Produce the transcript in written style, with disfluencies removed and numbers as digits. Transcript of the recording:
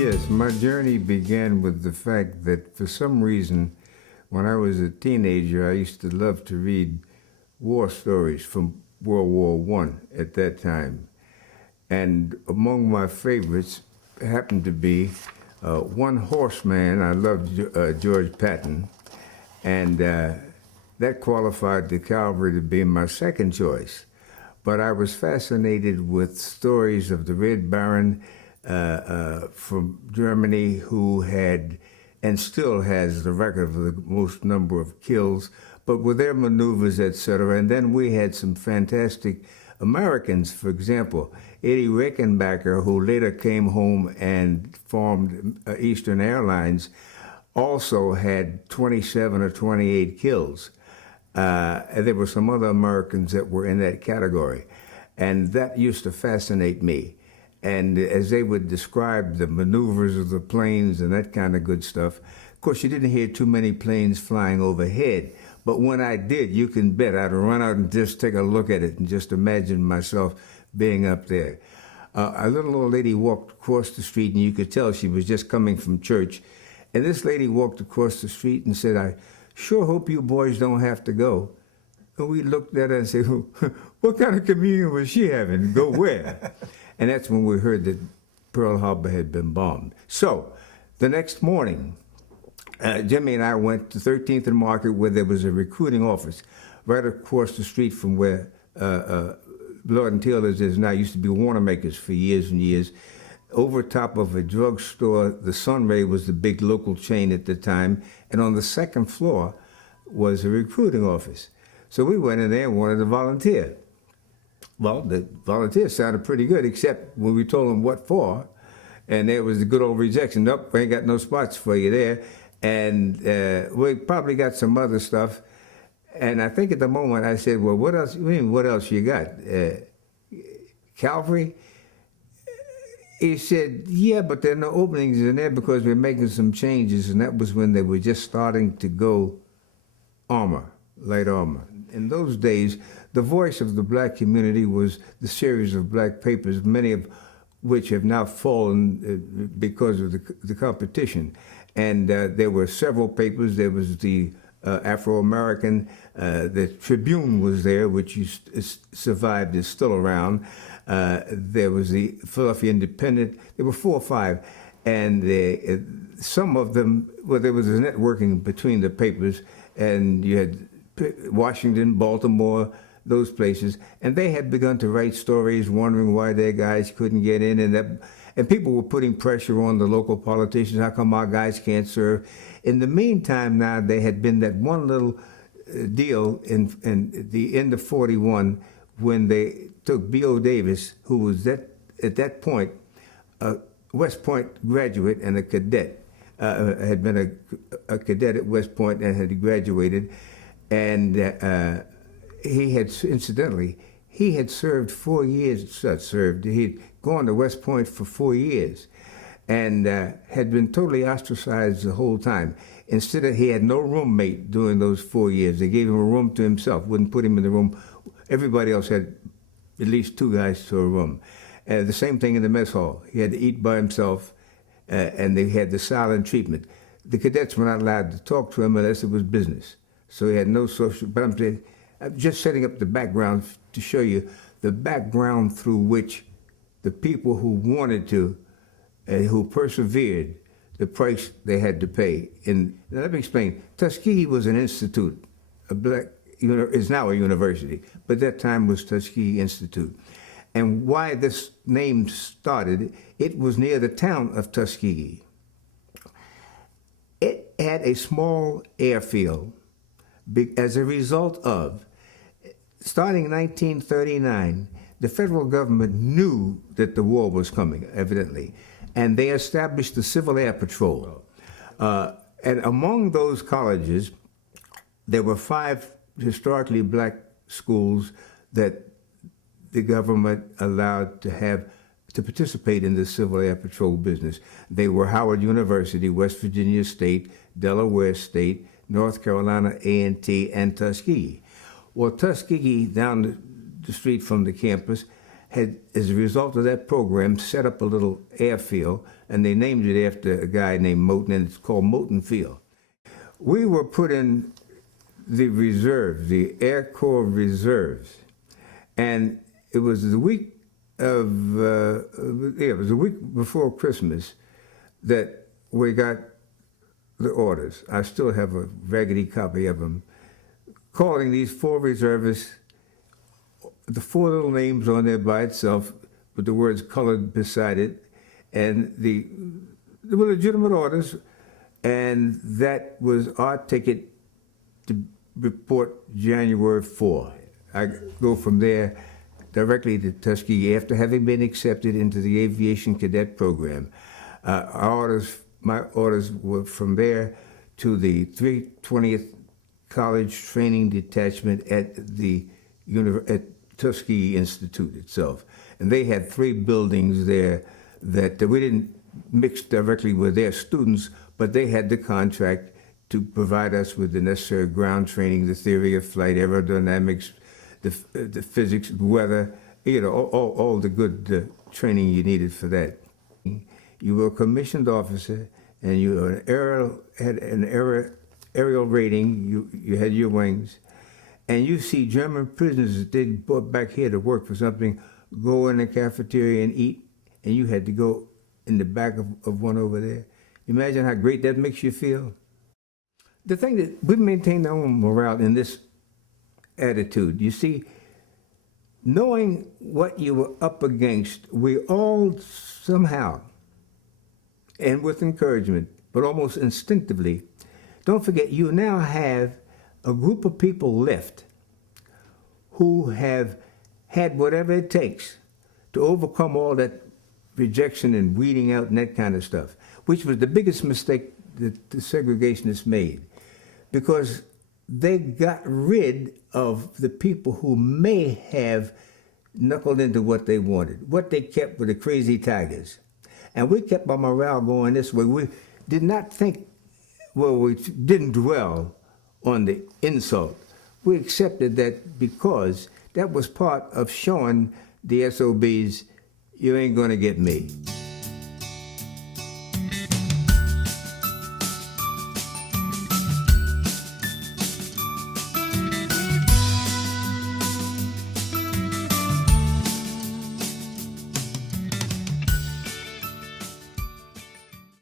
Yes, my journey began with the fact that for some reason, when I was a teenager, I used to love to read war stories from World War One at that time. And among my favorites happened to be One Horseman. I loved George Patton, and that qualified the cavalry to be my second choice. But I was fascinated with stories of the Red Baron from Germany, who had and still has the record of the most number of kills, but with their maneuvers, etc. And then we had some fantastic Americans, for example, Eddie Rickenbacker, who later came home and formed Eastern Airlines, also had 27 or 28 kills. And there were some other Americans that were in that category. And that used to fascinate me. And as they would describe the maneuvers of the planes and that kind of good stuff, of course, you didn't hear too many planes flying overhead. But when I did, you can bet I'd run out and just take a look at it and just imagine myself being up there. A little old lady walked across the street, and you could tell she was just coming from church. And this lady walked across the street and said, "I sure hope you boys don't have to go." And we looked at her and said, "What kind of communion was she having? Go where?" And that's when we heard that Pearl Harbor had been bombed. So the next morning, Jimmy and I went to 13th and Market, where there was a recruiting office right across the street from where Lord and Taylor's is now. Used to be Warnermakers for years and years. Over top of a drugstore, the Sunray was the big local chain at the time, and on the second floor was a recruiting office. So we went in there and wanted to volunteer. Well, the volunteers sounded pretty good, except when we told them what for, and there was the good old rejection. Nope, we ain't got no spots for you there. And we probably got some other stuff. And I think at the moment I said, "Well, what else? I mean, what else you got? Cavalry?" He said, "Yeah, but there are no openings in there because we're making some changes." And that was when they were just starting to go armor, light armor. In those days, the voice of the black community was the series of black papers, many of which have now fallen because of the competition. And there were several papers. There was the Afro-American, the Tribune was there, which survived, is still around. There was the Philadelphia Independent. There were 4 or 5. And some of them, well, there was a networking between the papers, and you had Washington, Baltimore, those places, and they had begun to write stories wondering why their guys couldn't get in, and people were putting pressure on the local politicians. How come our guys can't serve? In the meantime, now there had been that one little deal in the end of '41 when they took B.O. Davis, who was at that point a West Point graduate and a cadet, had been a cadet at West Point and had graduated. And he had, incidentally, he had served 4 years, he'd gone to West Point for 4 years and had been totally ostracized the whole time. Instead of, he had no roommate during those 4 years. They gave him a room to himself, wouldn't put him in the room. Everybody else had at least 2 guys to a room. The same thing in the mess hall. He had to eat by himself, and they had the silent treatment. The cadets were not allowed to talk to him unless it was business. So he had no social, but I'm just setting up the background to show you the background through which the people who wanted to, who persevered, the price they had to pay. And let me explain. Tuskegee was an institute, is now a university, but that time was Tuskegee Institute. And why this name started, it was near the town of Tuskegee. It had a small airfield. As a result of, starting in 1939, the federal government knew that the war was coming, evidently, and they established the Civil Air Patrol. And among those colleges, there were 5 historically black schools that the government allowed to participate in the Civil Air Patrol business. They were Howard University, West Virginia State, Delaware State, North Carolina A&T, and Tuskegee. Well, Tuskegee, down the street from the campus, had, as a result of that program, set up a little airfield, and they named it after a guy named Moten, and it's called Moten Field. We were put in the reserves, the Air Corps Reserves, and it was the week of, it was the week before Christmas that we got the orders. I still have a raggedy copy of them, calling these 4 reservists, the 4 little names on there by itself, with the words colored beside it, and they were legitimate orders, and that was our ticket to report January 4. I go from there directly to Tuskegee after having been accepted into the aviation cadet program. My orders were from there to the 320th College Training Detachment at the at Tuskegee Institute itself. And they had 3 buildings there that we didn't mix directly with their students, but they had the contract to provide us with the necessary ground training, the theory of flight, aerodynamics, the physics, weather, you know, all the good training you needed for that. You were a commissioned officer, and you were had an aerial rating. You had your wings, and you see German prisoners that they brought back here to work for something, go in the cafeteria and eat, and you had to go in the back of one over there. Imagine how great that makes you feel. The thing that we maintained our own morale in this attitude, you see, knowing what you were up against, we all somehow, and with encouragement, but almost instinctively, don't forget, you now have a group of people left who have had whatever it takes to overcome all that rejection and weeding out and that kind of stuff, which was the biggest mistake that the segregationists made, because they got rid of the people who may have knuckled into what they wanted. What they kept were the crazy tigers. And we kept our morale going this way. We did not think, well, we didn't dwell on the insult. We accepted that because that was part of showing the SOBs, you ain't gonna get me.